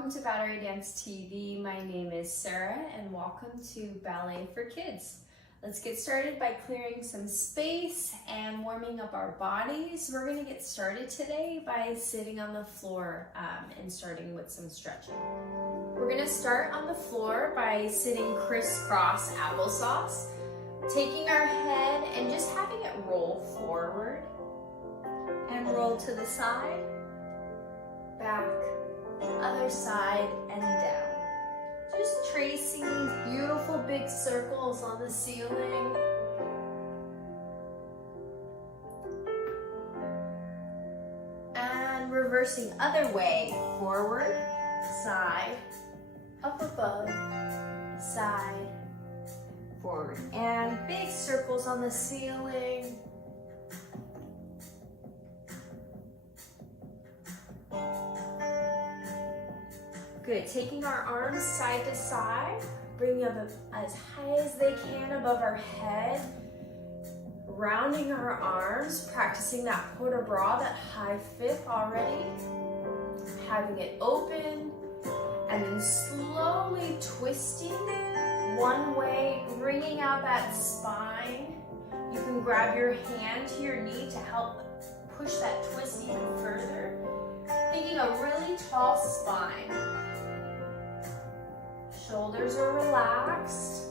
welcome to Battery Dance TV. My name is Sarah and welcome to Ballet for Kids. Let's get started by clearing some space and warming up our bodies. We're going to get started today by sitting on the floor and starting with some stretching. We're going to start on the floor by sitting crisscross applesauce, taking our head and just having it roll forward and roll to the side, back, other side, and down. Just tracing these beautiful big circles on the ceiling. And reversing other way, forward, side, up above, side, forward. And big circles on the ceiling. Good, taking our arms side to side, bringing them as high as they can above our head, rounding our arms, practicing that port de bras, that high fifth already, having it open, and then slowly twisting one way, bringing out that spine. You can grab your hand to your knee to help push that twist even further, thinking a really tall spine. Shoulders are relaxed.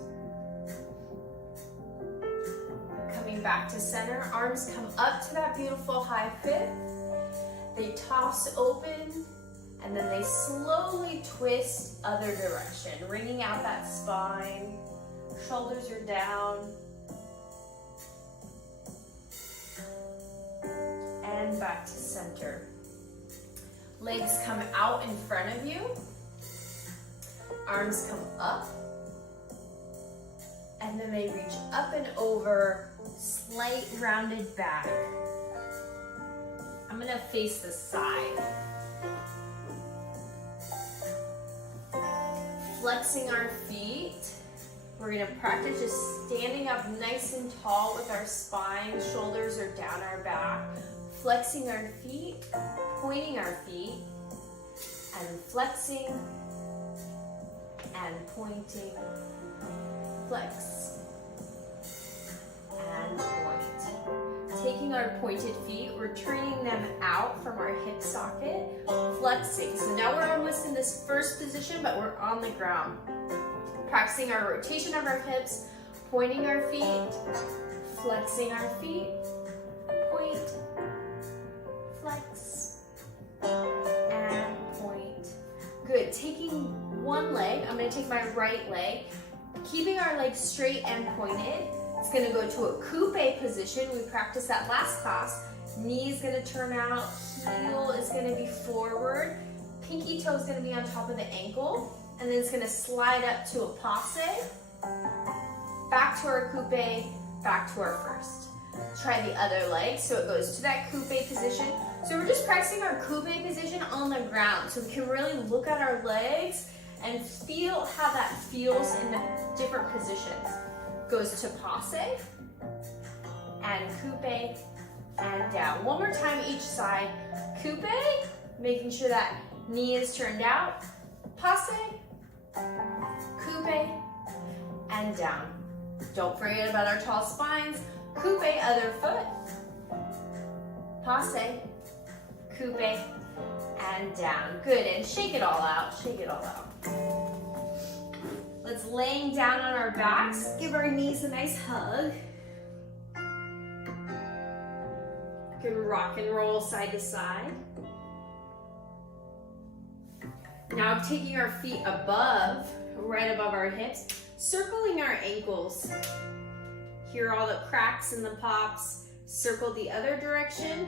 Coming back to center, arms come up to that beautiful high fifth. They toss open, and then they slowly twist other direction, wringing out that spine. Shoulders are down. And back to center. Legs come out in front of you. Arms come up, and then they reach up and over, slight rounded back. I'm gonna face the side. Flexing our feet. We're gonna practice just standing up nice and tall with our spine, shoulders are down our back, flexing our feet, pointing our feet, and flexing, and pointing, flex, and point. Taking our pointed feet, we're turning them out from our hip socket, flexing. So now we're almost in this first position, but we're on the ground. Practicing our rotation of our hips, pointing our feet, flexing our feet, point, flex, and point. Good, taking one leg, I'm gonna take my right leg, keeping our legs straight and pointed. It's gonna go to a coupe position. We practiced that last class. Knee is gonna turn out, heel is gonna be forward, pinky toe is gonna be on top of the ankle, and then it's gonna slide up to a passe, back to our coupe, back to our first. Try the other leg, so it goes to that coupe position. So we're just practicing our coupe position on the ground, so we can really look at our legs and feel how that feels in the different positions. Goes to passe, and coupe, and down. One more time each side. Coupe, making sure that knee is turned out. Passe, coupe, and down. Don't forget about our tall spines. Coupe, other foot. Passe, coupe, and down. Good, and shake it all out, shake it all out. Let's laying down on our backs, give our knees a nice hug. You can rock and roll side to side. Now taking our feet above, right above our hips, circling our ankles. Hear all the cracks and the pops. Circle the other direction.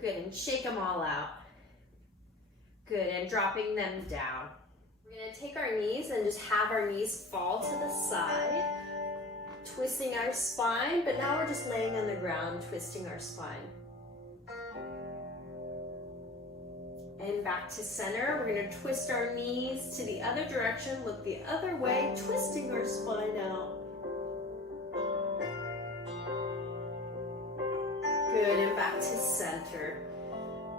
Good, and shake them all out. Good, and dropping them down. We're gonna take our knees and just have our knees fall to the side, twisting our spine, but now we're just laying on the ground, twisting our spine. And back to center, we're gonna twist our knees to the other direction, look the other way, twisting our spine out. Good, and back to center.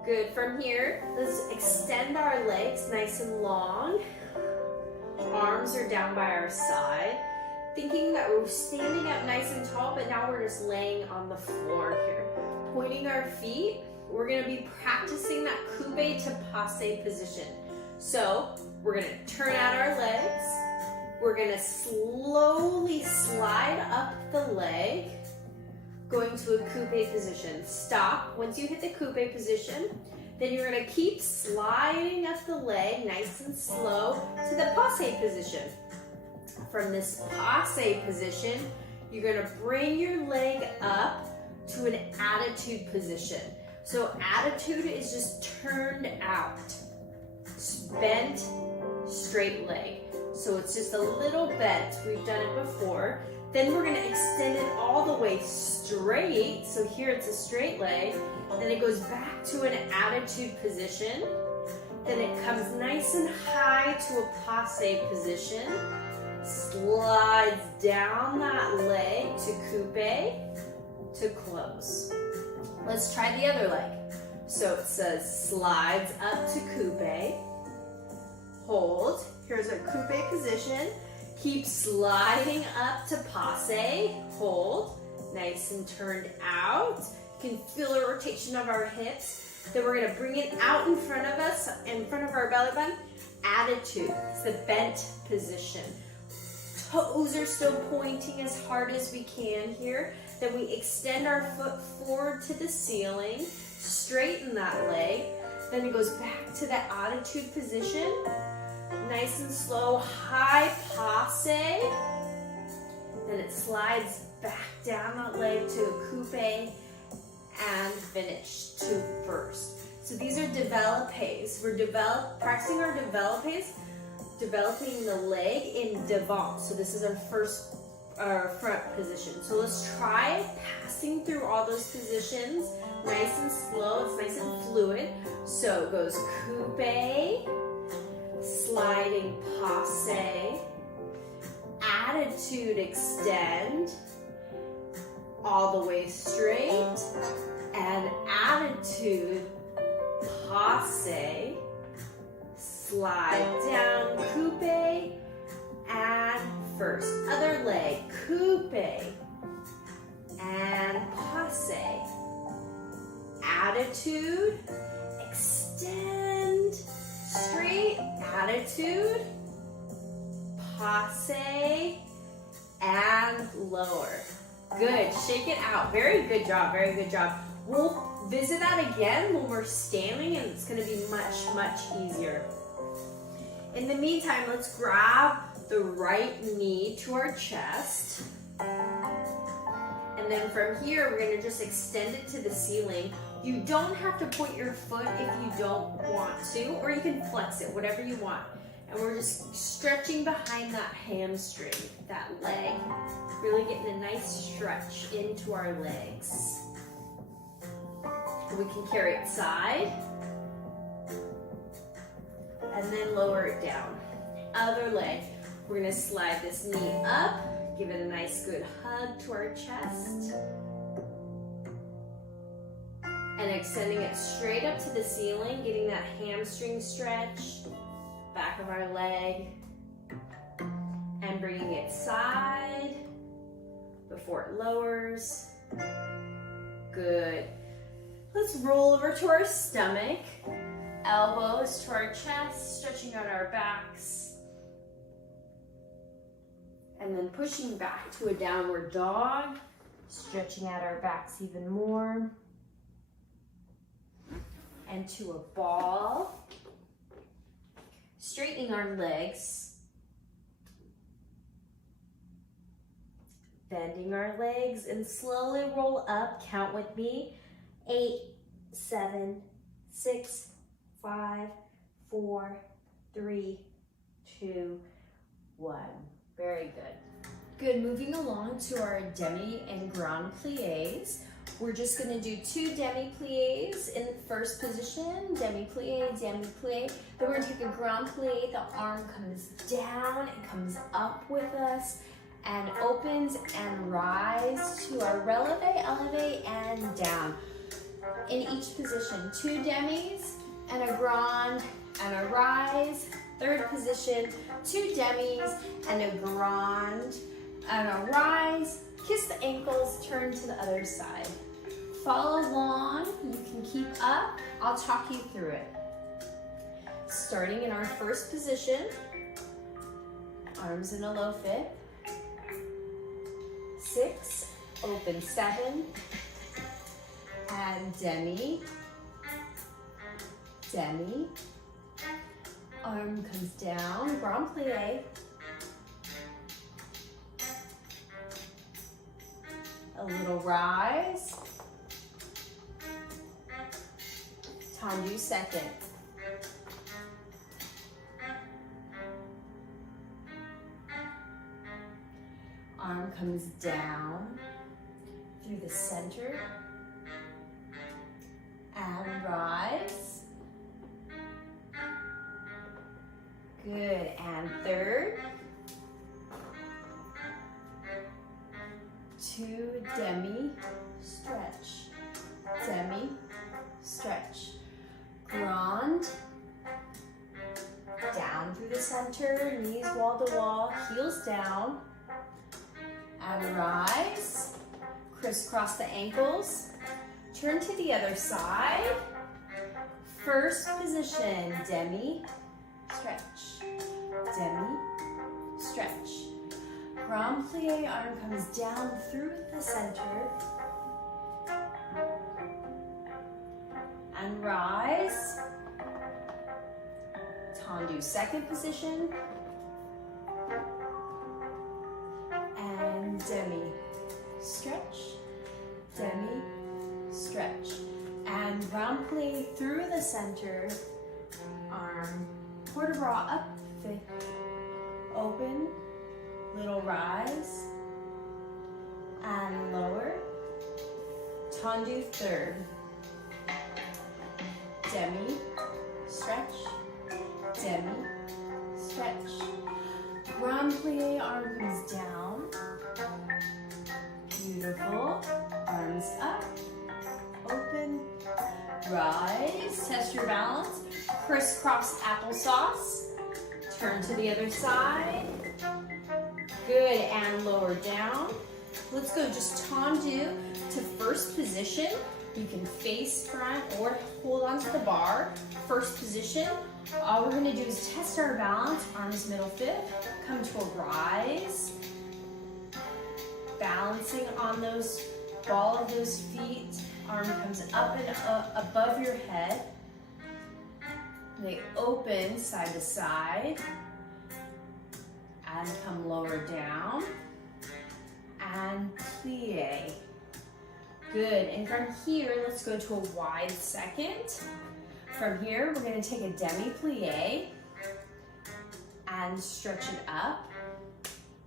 Good, from here, let's extend our legs nice and long. Arms are down by our side. Thinking that we're standing up nice and tall, but now we're just laying on the floor here. Pointing our feet, we're gonna be practicing that coupe to passe position. So we're gonna turn out our legs. We're gonna slowly slide up the leg, going to a coupe position. Stop once you hit the coupe position. Then you're gonna keep sliding up the leg nice and slow to the passe position. From this passe position, you're gonna bring your leg up to an attitude position. So attitude is just turned out, bent, straight leg. So it's just a little bent. We've done it before. Then we're gonna extend it all the way straight. So here it's a straight leg. Then it goes back to an attitude position. Then it comes nice and high to a passe position. Slides down that leg to coupe to close. Let's try the other leg. So it says slides up to coupe, hold. Here's a coupe position. Keep sliding up to passe, hold. Nice and turned out. You can feel the rotation of our hips. Then we're gonna bring it out in front of us, in front of our belly button. Attitude, it's the bent position. Toes are still pointing as hard as we can here. Then we extend our foot forward to the ceiling, straighten that leg. Then it goes back to that attitude position. Nice and slow, high passe. Then it slides back down that leg to a coupe and finish to first. So these are developes. We're practicing our developes, developing the leg in devant. So this is our front position. So let's try passing through all those positions, nice and slow. It's nice and fluid. So it goes coupe, sliding passe, attitude extend, all the way straight, and attitude passe, slide down, coupe, and first. Other leg, coupe, and passe. Attitude, extend, straight, attitude, passe, and lower. Good, shake it out. Very good job, very good job. We'll visit that again when we're standing, and it's gonna be much, much easier. In the meantime, let's grab the right knee to our chest. And then from here, we're gonna just extend it to the ceiling. You don't have to point your foot if you don't want to, or you can flex it, whatever you want. And we're just stretching behind that hamstring, that leg. Really getting a nice stretch into our legs. We can carry it side, and then lower it down. Other leg, we're gonna slide this knee up, give it a nice good hug to our chest, and extending it straight up to the ceiling, getting that hamstring stretch, back of our leg, and bringing it side before it lowers. Good. Let's roll over to our stomach, elbows to our chest, stretching out our backs, and then pushing back to a downward dog, stretching out our backs even more, and to a ball, straightening our legs, bending our legs, and slowly roll up. Count with me. 8, 7, 6, 5, 4, 3, 2, 1. Very good. Good, moving along to our demi and grand pliés. We're just gonna do 2 demi-pliés in the first position, demi-plié, demi-plié. Then we're gonna take a grand plié, the arm comes down and comes up with us, and opens and rise to our releve, elevate, and down. in each position. 2 demis and a grand and a rise. Third position, 2 demis and a grand and a rise. Kiss the ankles, turn to the other side. Follow along, you can keep up. I'll talk you through it. Starting in our first position, arms in a low fit. 6, open 7, and demi, demi. Arm comes down, grand plie. A little rise. Tendu second. Arm comes down through the center and rise. Good, and third. 2 demi, stretch, demi, stretch. Grand, down through the center, knees wall to wall, heels down, and rise. Crisscross the ankles, turn to the other side. First position, demi, stretch, demi, stretch. Grand plie, arm comes down through the center. And rise. Tendu second position. And demi, stretch, demi, stretch. And grand plie through the center. Arm, port de bras up, fit, open, little rise, and lower. Tendu third. Demi, stretch, demi, stretch. Grand plie, arm comes down. Beautiful. Arms up, open, rise. Test your balance. Crisscross applesauce. Turn to the other side. Good, and lower down. Let's go just tendu to first position. You can face front or hold onto the bar. First position. All we're gonna do is test our balance. Arms middle fifth. Come to a rise. Balancing on those ball of those feet. Arm comes up and above your head. They open side to side. And come lower down. And plie. Good, and from here, let's go to a wide second. From here, we're gonna take a demi-plie and stretch it up.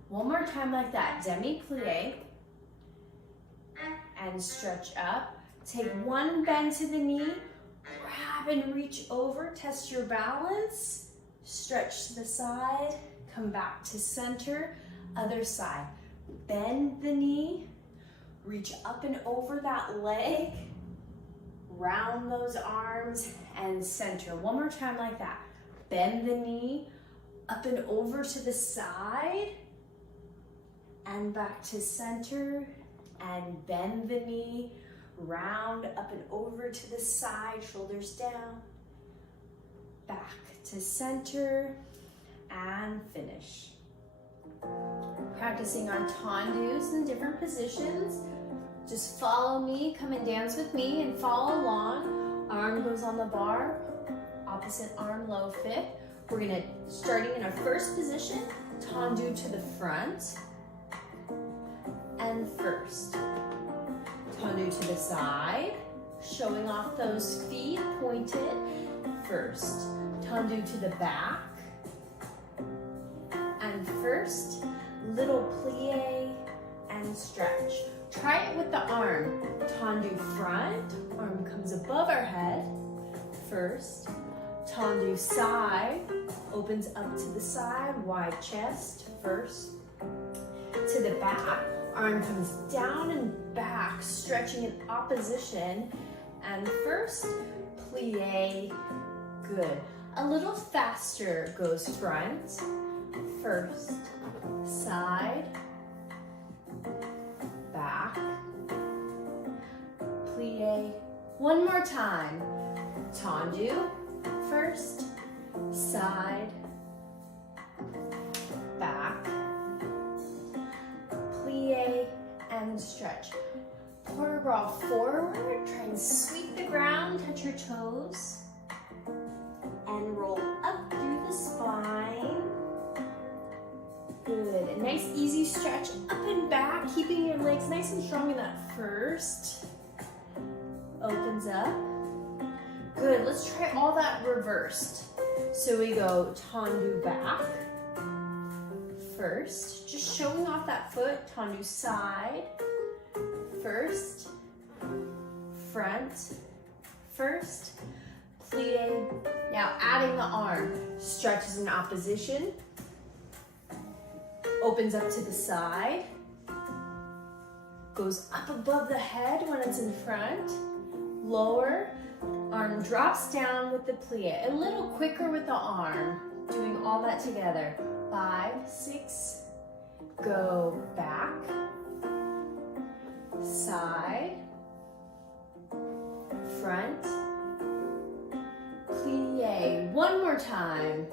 One more time like that, demi-plie and stretch up. Take one bend to the knee, grab and reach over, test your balance, stretch to the side, come back to center, other side. Bend the knee, reach up and over that leg, round those arms and center. One more time like that. Bend the knee, up and over to the side and back to center, and bend the knee, round up and over to the side, shoulders down, back to center, and finish. Practicing our tendus in different positions. Just follow me, come and dance with me and follow along. Arm goes on the bar, opposite arm low fit. We're gonna, starting in our first position, tendu to the front and first. Tendu to the side, showing off those feet pointed, first. Tendu to the back and first. Little plie and stretch. Try it with the arm. Tendu front, arm comes above our head, first. Tendu side, opens up to the side, wide chest, first. To the back, arm comes down and back, stretching in opposition, and first, plie, good. A little faster goes front, first, side, back, plie. One more time, tendu, first, side, back, plie, and stretch. Port de bras forward, try and sweep the ground, touch your toes, and roll up through the spine. Good, a nice easy stretch up and back, keeping your legs nice and strong in that first. Opens up. Good, let's try all that reversed. So we go tendu back, first, just showing off that foot, tendu side, first, front, first, plie. Now adding the arm, stretches in opposition, opens up to the side, goes up above the head when it's in front, lower, arm drops down with the plie. A little quicker with the arm, doing all that together. 5, 6, go back, side, front, plie. One more time.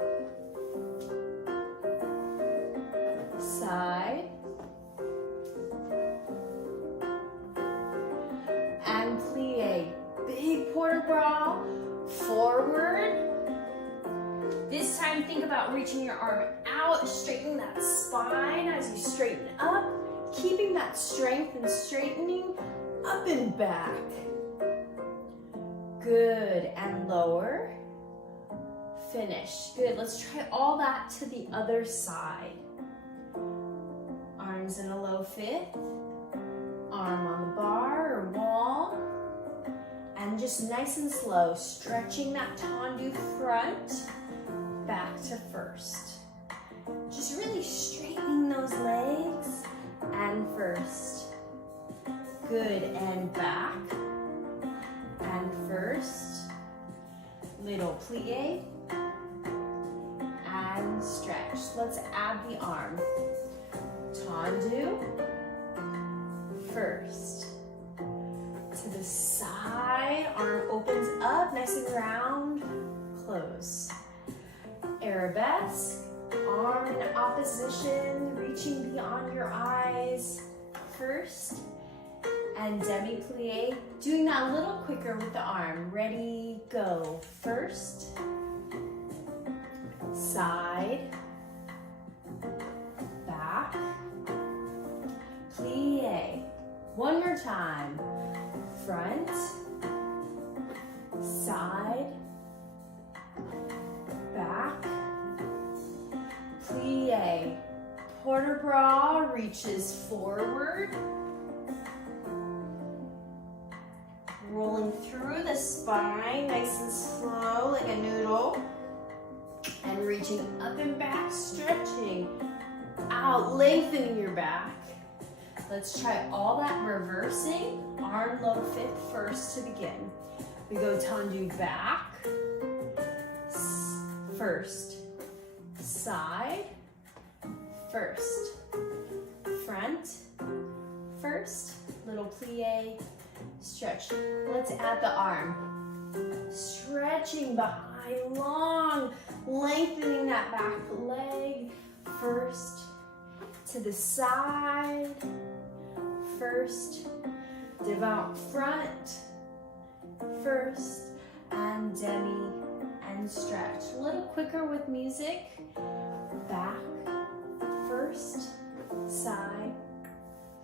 Side, and plie. Big port de bras, forward. This time think about reaching your arm out, straightening that spine as you straighten up, keeping that strength and straightening up and back. Good, and lower. Finish. Good, let's try all that to the other side. Arms in a low fifth, arm on the bar or wall, and just nice and slow, stretching that tendu front, back to first. Just really straightening those legs, and first. Good, and back, and first. Little plie, and stretch. Let's add the arm. Tendu, first, to the side, arm opens up, nice and round, close. Arabesque, arm in opposition, reaching beyond your eyes, first, and demi-plie, doing that a little quicker with the arm. Ready, go. First, side, back, plie. One more time. Front, side, back, plie. Port de bras reaches forward, rolling through the spine, nice and slow, like a noodle, and reaching up and back, stretching out, lengthening your back. Let's try all that reversing. Arm low fifth first to begin. We go tendu back, first, side, first, front, first, little plie, stretch. Let's add the arm. Stretching behind, long, lengthening that back leg, first, to the side, first, devant front, first, and demi, and stretch. A little quicker with music. Back, first, side,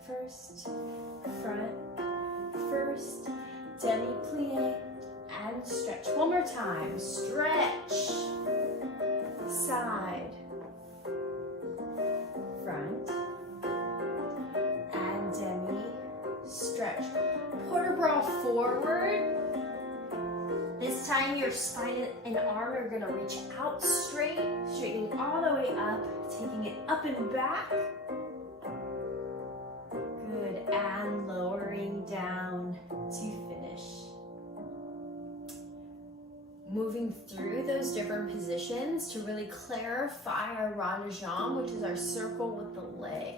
first, front, first, demi-plie, and stretch. One more time. Stretch, side, front, and demi, stretch. Port de bras forward. This time your spine and arm are gonna reach out straight, straightening all the way up, taking it up and back. Good, and lowering down to finish. moving through those different positions to really clarify our rond de jambe, which is our circle with the leg.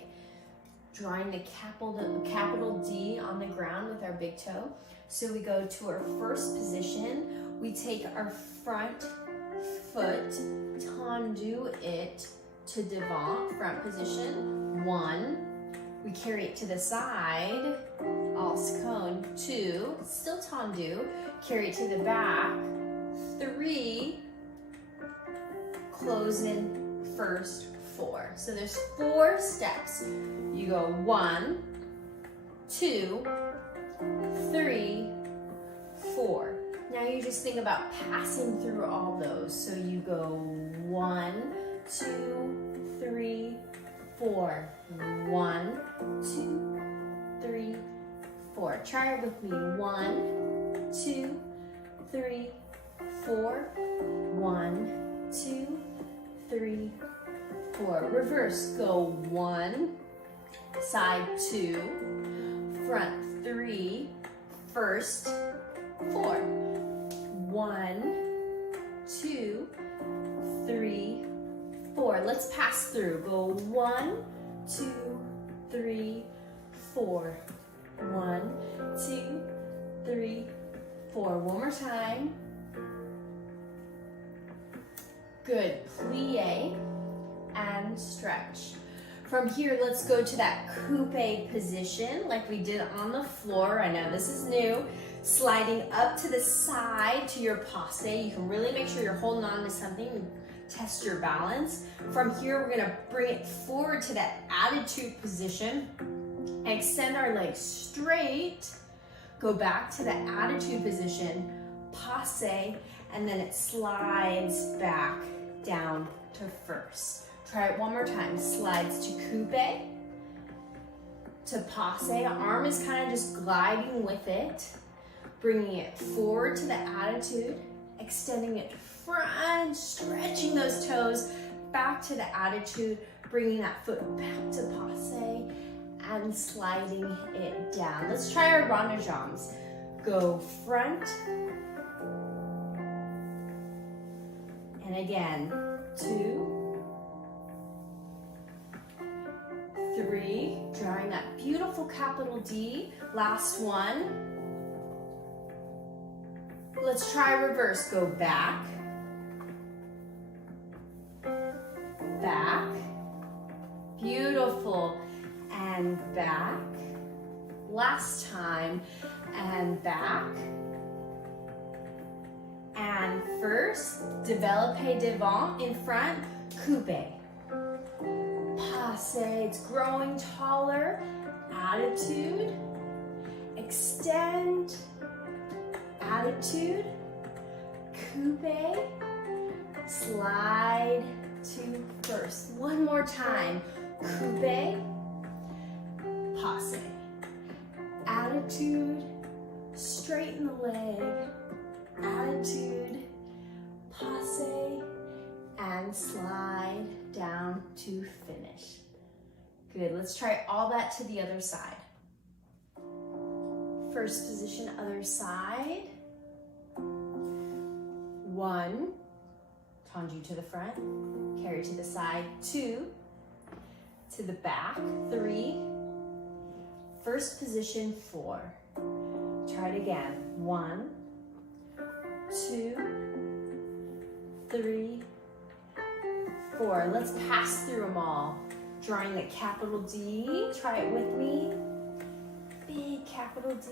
Drawing the capital D on the ground with our big toe. So we go to our first position. We take our front foot, tendu it to devant, front position. 1. We carry it to the side, as cone. 2, still tendu, carry it to the back. 3, close in first. 4. So there's 4 steps. You go 1, 2, 3, 4. Now you just think about passing through all those. So you go 1, 2, 3, 4. 1, 2, 3, 4. Try it with me. 1, 2, 3, 4. 1, 2, 3, 4. Reverse. Go 1, side 2, front 3, first 4. 1, 2, 3, 4. Let's pass through. Go 1, 2, 3, 4. 1, 2, 3, 4. One more time. Good. Plie and stretch. From here, let's go to that coupe position like we did on the floor. I know this is new. Sliding up to the side to your passe. You can really make sure you're holding on to something and test your balance. From here, we're gonna bring it forward to that attitude position. Extend our legs straight. Go back to the attitude position, passe, and then it slides back down to first. Try it one more time. Slides to coupe, to passe. Arm is kind of just gliding with it. Bringing it forward to the attitude, extending it front, stretching those toes back to the attitude, bringing that foot back to passe, and sliding it down. Let's try our rond de jambes. Go front, and again, 2, 3, drawing that beautiful capital D. Last one. Let's try reverse. Go back, back, beautiful, and back. Last time, and back. And first, développé devant in front, coupe. Passe, it's growing taller. Attitude, extend. Attitude, coupe, slide to first. One more time, coupe, passe. Attitude, straighten the leg, attitude, passe, and slide down to finish. Good, let's try all that to the other side. First position, other side. 1, tendu to the front, carry to the side. 2, to the back. 3, first position. 4. Try it again. 1, 2, 3, 4. Let's pass through them all. Drawing the capital D. Try it with me. Big capital D.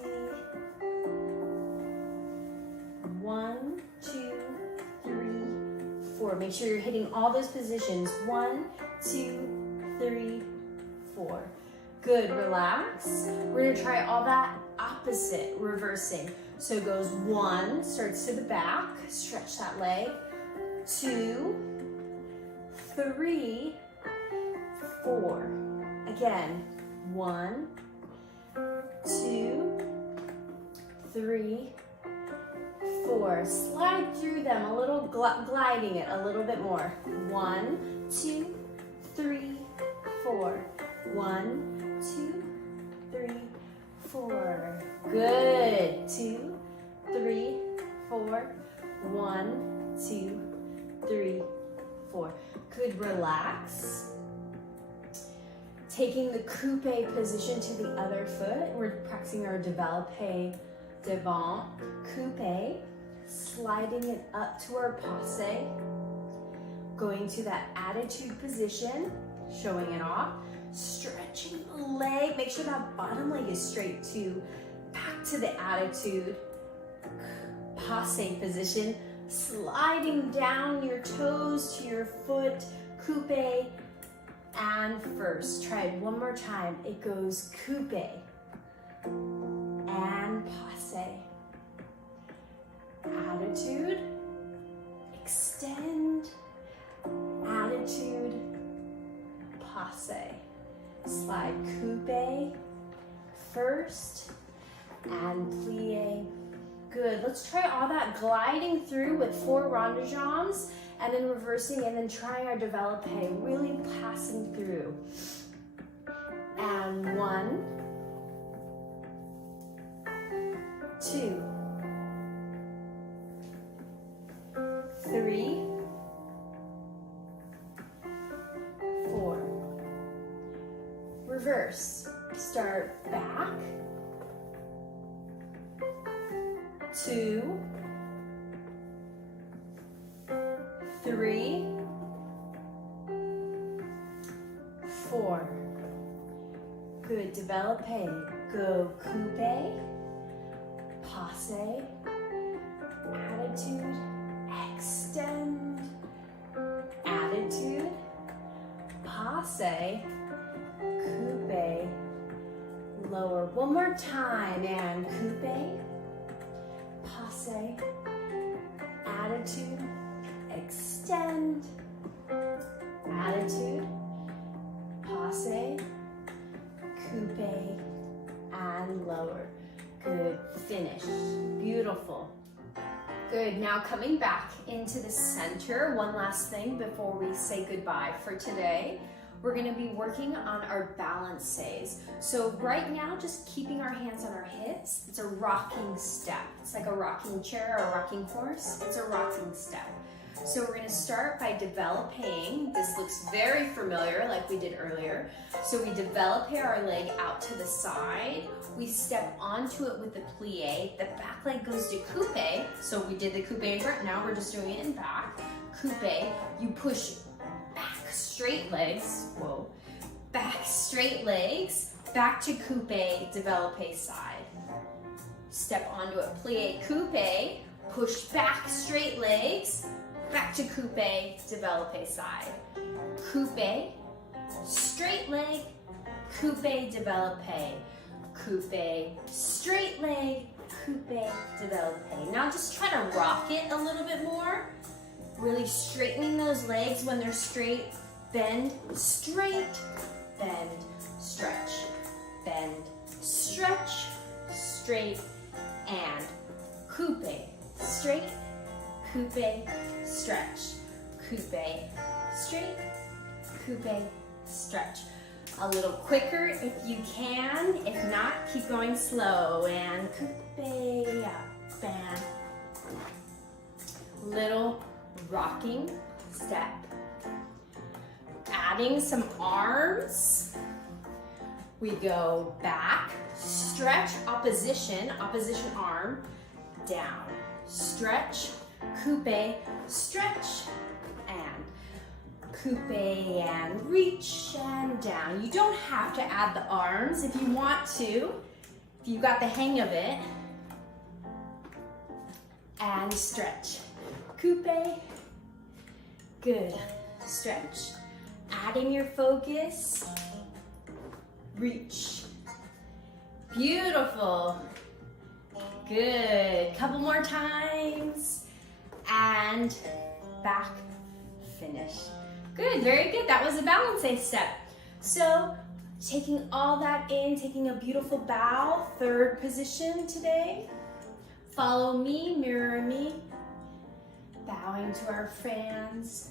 1, 2, 3, 4. Make sure you're hitting all those positions. 1, 2, 3, 4. Good, relax. We're gonna try all that opposite, reversing. So it goes 1, starts to the back, stretch that leg. 2, 3, 4. Again, 1, 2, 3, 4. Slide through them a little, gliding it a little bit more. 1, 2, 3, 4. 1, 2, 3, 4. Good. 2, 3, 4. 1, 2, 3, 4. Good, relax. Taking the coupe position to the other foot. We're practicing our développé devant. Coupe, sliding it up to our passe. Going to that attitude position, showing it off. Stretching the leg. Make sure that bottom leg is straight too. Back to the attitude. Passe position. Sliding down your toes to your foot. Coupe. And first, try it one more time. It goes coupe and passe. Attitude, extend, attitude, passe. Slide coupe first and plie. Good, let's try all that gliding through with 4 rondejambes and then reversing and then trying our développé, really passing through. And 1, 2, 3, 4. Reverse. Start back. 2, 3, 4. Good, développé. Go coupe, passe, attitude, extend, attitude, passe, coupe, lower. One more time, and coupe, passe, attitude, extend, attitude, passe, coupe, and lower. Good, finish, beautiful. Good, now coming back into the center. One last thing before we say goodbye for today. We're gonna be working on our balances. So right now, just keeping our hands on our hips. It's a rocking step. It's like a rocking chair or a rocking horse. It's a rocking step. So we're gonna start by développing. This looks very familiar like we did earlier. So we développé our leg out to the side. We step onto it with the plie. The back leg goes to coupe. So we did the coupe in front, now we're just doing it in back. Coupe, you push back straight legs, whoa. Back straight legs, back to coupe, développé side. Step onto it, plie, coupe, push back straight legs, back to coupe, développé side. Coupe, straight leg, coupe, développé. Coupe, straight leg, coupe, développé. Now just try to rock it a little bit more. Really straightening those legs when they're straight. Bend, straight, bend, stretch, bend, stretch, straight, and coupe, straight, coupe, stretch, coupe, straight, coupe, stretch. A little quicker if you can. If not, keep going slow. And coupe, up, and little rocking step. Adding some arms. We go back, stretch, opposition arm, down. Stretch, coupe, stretch, and coupe, and reach, and down. You don't have to add the arms if you want to, if you got the hang of it. And stretch, coupe, good, stretch. Adding your focus, reach. Beautiful. Good. Couple more times. And back, finish. Good, very good. That was a balance step. So taking all that in, taking a beautiful bow, third position today. Follow me, mirror me. Bowing to our fans.